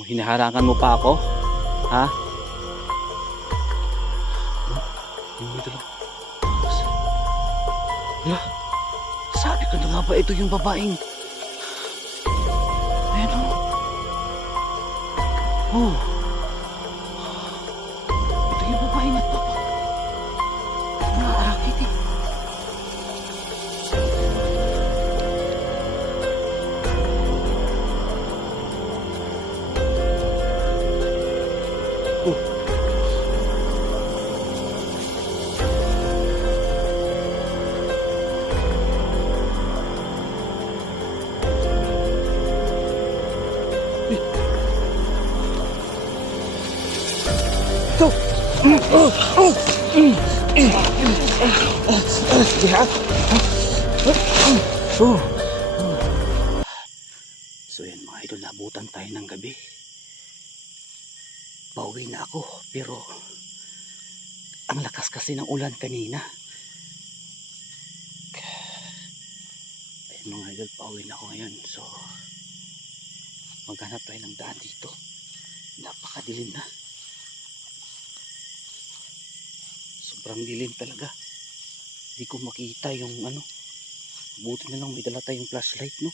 Hinaharangan mo pa ako? Ha? Hala, sabi ko na nga ba ito yung babaeng... Ayan o. Oh. So yan mga idol, nabutan tayo ng gabi. Pauwi na ako, pero ang lakas kasi ng ulan kanina. Ayun mga idol, pauwi na ako ngayon. So, maghanap tayo ng daan dito. Napakadilim na. Sobrang dilim talaga. Hindi ko makita yung ano. Buti na lang may dala tayong flashlight, no?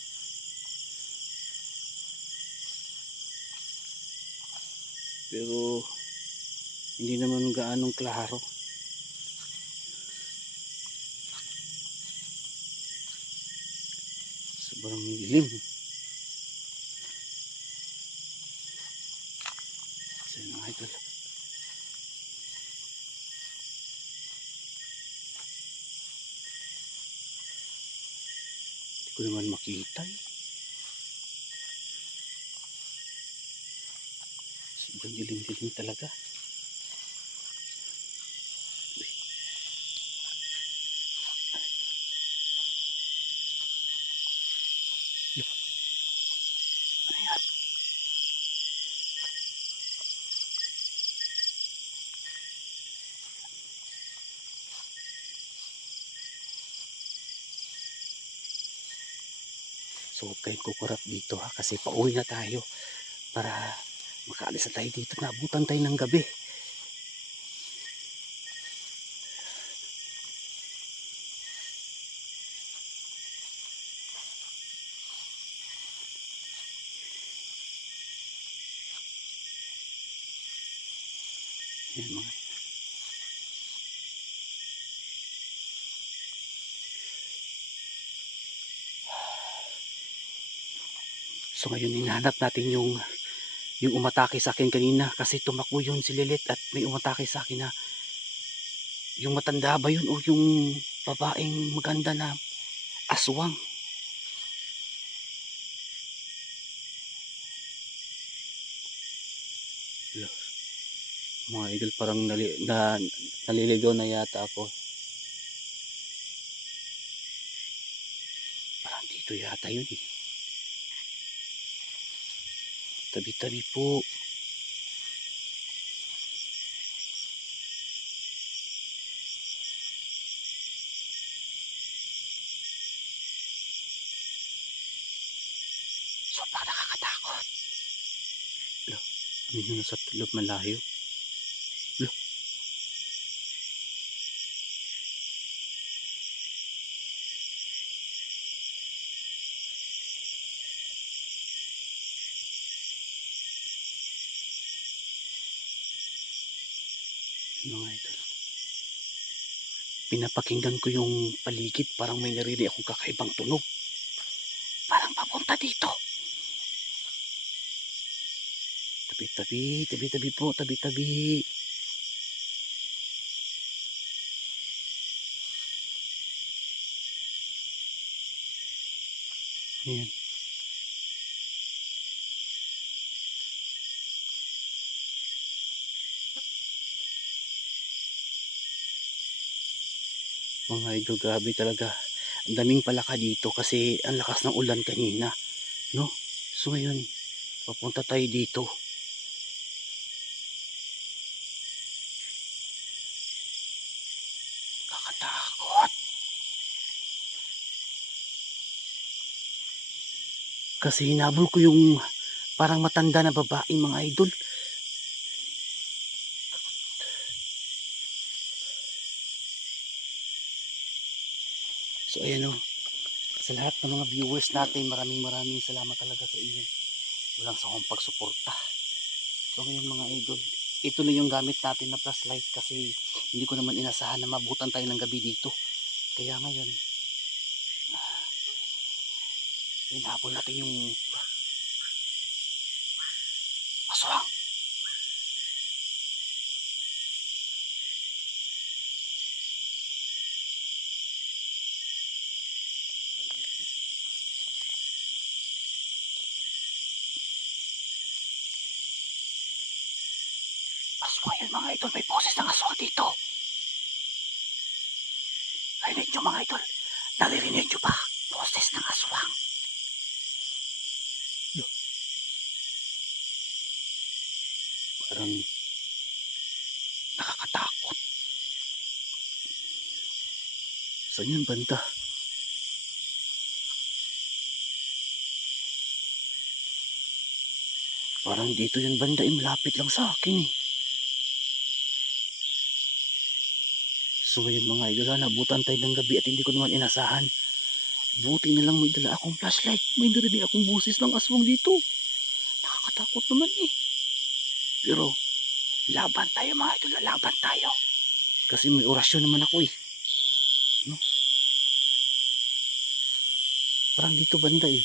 Pero hindi naman gaanong klaro. Sobrang dilim. So yun mga idol. Hindi ko eh. Sobrang dilim-dilim talaga. So, kayo kukurap dito ha kasi pauwi na tayo para makaalis na tayo dito. Nabutan tayo ng gabi. Yan mga So ngayon hinahanap natin yung yung umatake sa akin kanina kasi tumakbo yun si Lilit at may umatake sa akin na yung matanda ba yun o yung babaeng maganda na aswang. Mga idol parang nali, na, naliligaw na yata ako. Parang dito yata yun eh. Tabi-tabi po. Sobrang nakakatakot. Ano yun sa loob malayo? Lo. mga idol. Pinapakinggan ko yung paligid, parang may narinig akong kakaibang tunog. Parang papunta dito. Tabi-tabi, tabi-tabi po, tabi-tabi. Ayan. Mga idol, grabe talaga. Ang daming palaka dito kasi ang lakas ng ulan kanina. No? So ngayon, papunta tayo dito. Kakatakot. Kasi hinabol ko yung Parang matanda na babae mga idol. Ayan o. Sa lahat ng mga viewers natin, maraming maraming salamat talaga sa inyo. Walang sawang pagsuporta. So ngayon mga idol, ito na yung gamit natin na flashlight kasi hindi ko naman inasahan na mabutan tayo ng gabi dito. Kaya ngayon, hinapon natin yung aswang. Yun mga idol. May boses ng aswang dito. Narinig nyo mga idol. Naririnig nyo ba? Boses ng aswang. Parang nakakatakot. Saan yung banda? Parang dito yung banda eh, malapit lang sa akin eh. So ngayon mga idol, ha, nabutan tayo ng gabi at hindi ko naman inasahan. Buti na lang may dala akong flashlight. May narinig akong busis ng aswang dito. Nakakatakot naman eh. Pero, laban tayo mga idol, laban tayo. Kasi may orasyon naman ako eh. No? Parang dito banda eh.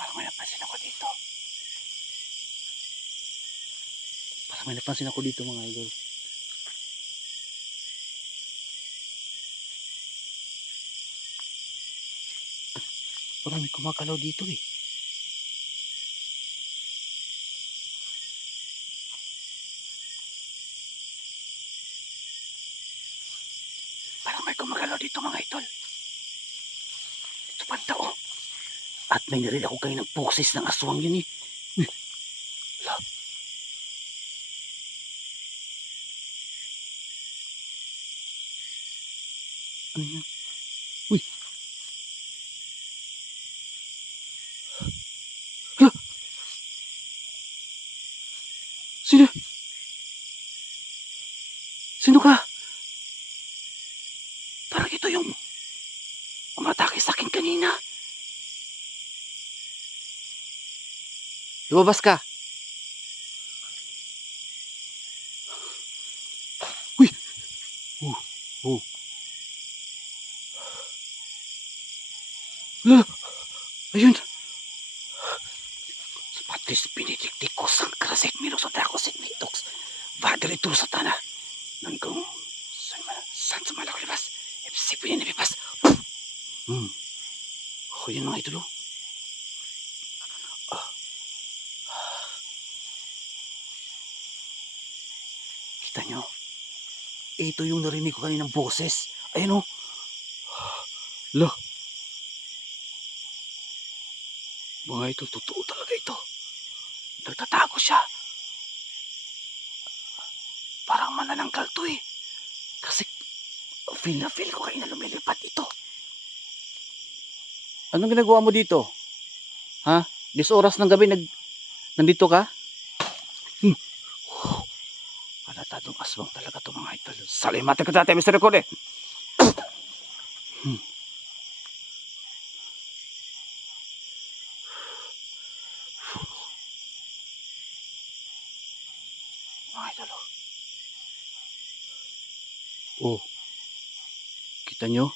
Parang may napansin ako dito. Parang may napansin ako dito mga idol. Parang may kumakalaw dito eh. Parang may kumagalaw dito mga idol. Ito banda oh. At may narinig ako kayo ng boses ng aswang yun eh. Hmm. Hala. Ano yan? Uy. Hala. Sino? Sino ka? Parang ito yung umatake sa akin kanina. Lumabas ka. Uy! Oh, oh. Wala. Ayun. Sapatis pinidiktikos ang krasit minusodakos at mitoks. Vadri tu sa tanah. Nangkong sa san sa malak libas. Ipsipin ni bipas. Hmm. Oh, yun mga idolo. Kita nyo? Ito yung narinig ko kaninang boses. Ayan o. Lo. Mga ito, totoo talaga ito. Nagtatago siya. Parang manananggal to eh. Kasi feel na feel ko kayo na lumilipat ito. Anong ginagawa mo dito? Ha? Dis oras ng gabi nag nandito ka? Halatadong aswang talaga to mga idol. Salimate ka dati, Mr. Record eh. Hmm. Mga idol oh. Oh. Kita nyo?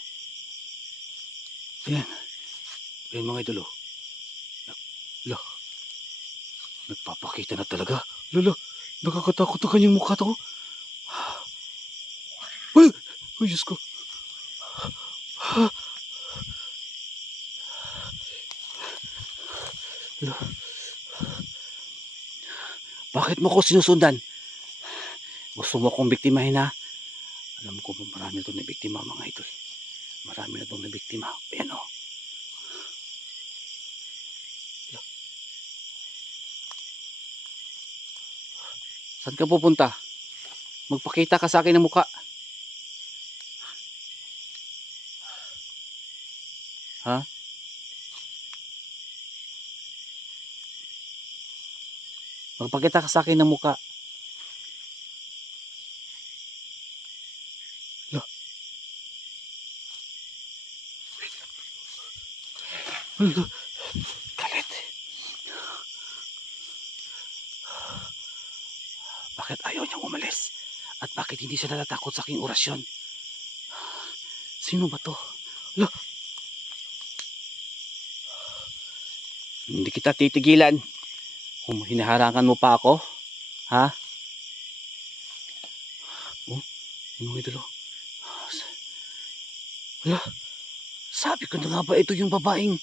Ayan. Ayan mga idol oh. Nag. Nagpapakita na talaga. Lolo. Nakakatakot ang kanyang mukha to. Uy! Uy, Diyos ko. Bakit mo ko sinusundan? Gusto mo akong biktimahin ha? Alam ko marami na itong nabiktima mga idol. Marami na itong nabiktima. Ayan o. Saan ka pupunta? Magpakita ka sa akin ng muka. Ha? Magpakita ka sa akin ng muka. Galit. Bakit ayaw niyang umalis? At bakit hindi siya natatakot sa aking orasyon? Sino ba to? Lo. Hindi kita titigilan. Kung hinaharangan mo pa ako, ha? Oh, ano ito lo? Wala. Sabi ko na nga ba ito yung babaeng...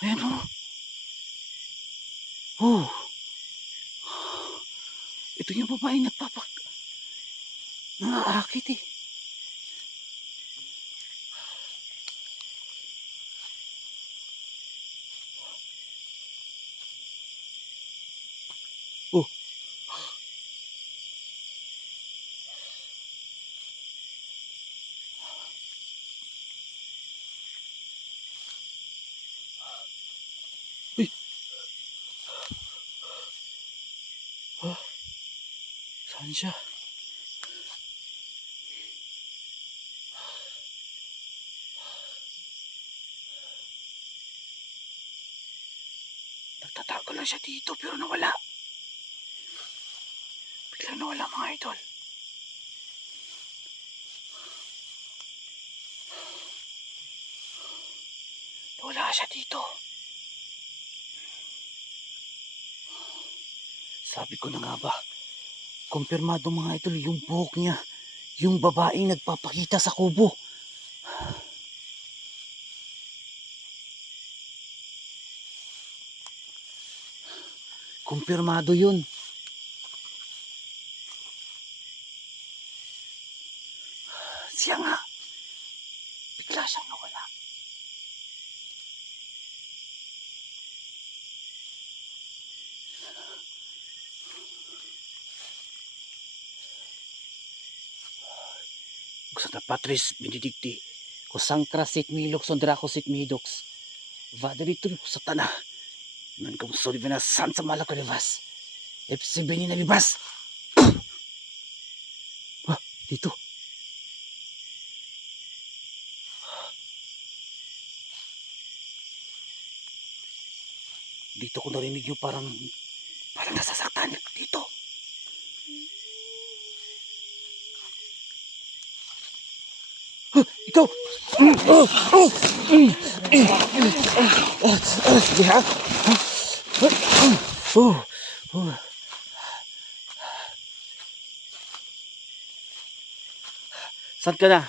Ayan o. Oh. Ito yung babaeng nagpapak... Nangaakit eh. Saan siya? Nagtatago lang siya dito pero nawala. Biglang nawala mga idol. Nawala siya dito. Sabi ko na nga ba, kumpirmado mga idol yung buhok niya, yung babaeng nagpapakita sa kubo. Kumpirmado yun. Siya nga. Bigla siyang nawala. Na Patris Benedicti. Kusang krasit milok sondrako sit midox. Vaderitur sa tanah. Nan kamusto di na san sa malakalibas. FC Benin na bibas. Ah, dito. Dito ko narinig yung parang parang nasasaktan dito. Huh, ikaw! Mm, oh, oh, mm, ah, Oh, oh. Saan ka na?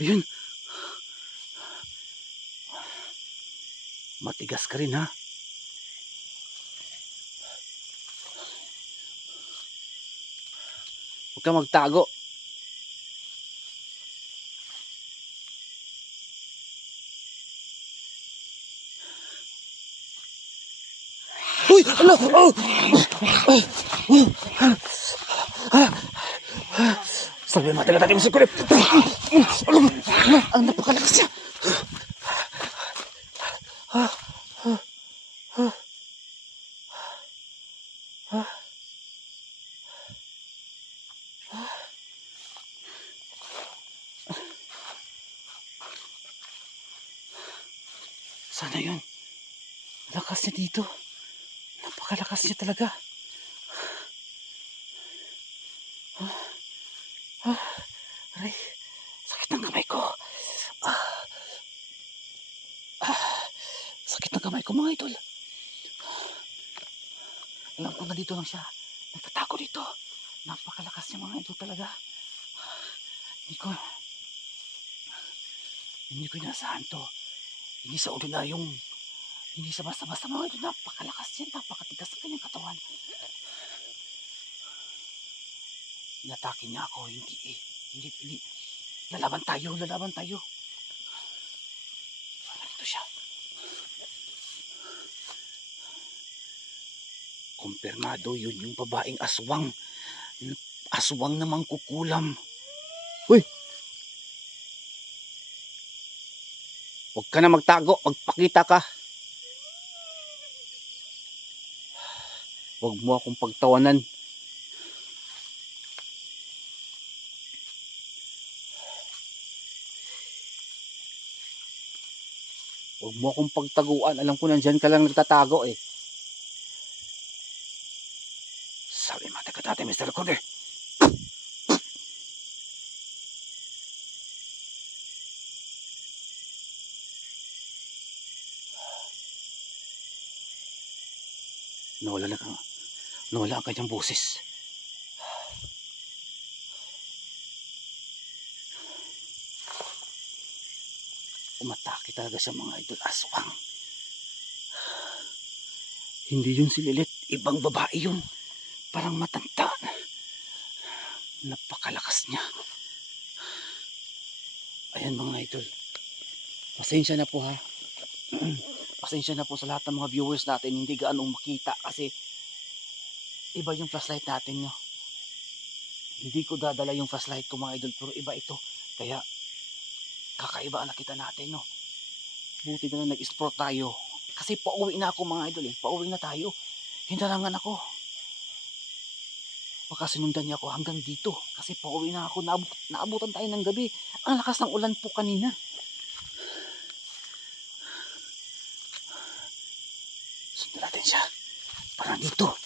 Ayun. Matigas ka rin ha. Huwag ka magtago. Uy! Ano? Oh! Sabi mo talaga tayo sa kulip. Ang napakalakas niya. Sana yun. Lakas niya dito. Napakalakas niya talaga. Ah, ah, aray, sakit ng kamay ko. Ah, ah, sakit ng kamay ko mga idol. Alam ko na dito lang siya. Nagtatago dito. Napakalakas niya mga idol talaga. Hindi ko, hindi ko inasahan to. Hindi sa ordinaryong, hindi sa basta-basta mga idol. Napakalakas niya, napakatigas ng kanyang katawan. Inatake niya ako, hindi eh. Hindi, hindi. Lalaban tayo, lalaban tayo. Kumpirmado yun yung babaeng aswang. Aswang na mangkukulam. Uy! Huwag ka na magtago, magpakita ka. Huwag mo akong pagtawanan. Huwag mo akong pagtaguan. Alam ko nandyan ka lang nagtatago eh. Dati, Mr. Conde. Nawala na kang nawala ang kanyang boses. Umatake talaga sa mga idol aswang. Hindi yun si Lilit, ibang babae yun. Parang matanda. Napakalakas niya. Ayan mga idol. Pasensya na po ha. Pasensya na po sa lahat ng mga viewers natin. Hindi gaanong makita kasi iba yung flashlight natin. No? Hindi ko dadala yung flashlight ko mga idol pero iba ito. Kaya kakaiba ang nakita natin. No? Buti na lang nag-explore tayo. Kasi pauwi na ako mga idol eh. Pauwi na tayo. Hinarangan ako. Baka sinundan niya ako hanggang dito. Kasi pauwi na ako. Naabot, naabutan tayo ng gabi. Ang lakas ng ulan po kanina. Sundan natin siya. Parang dito.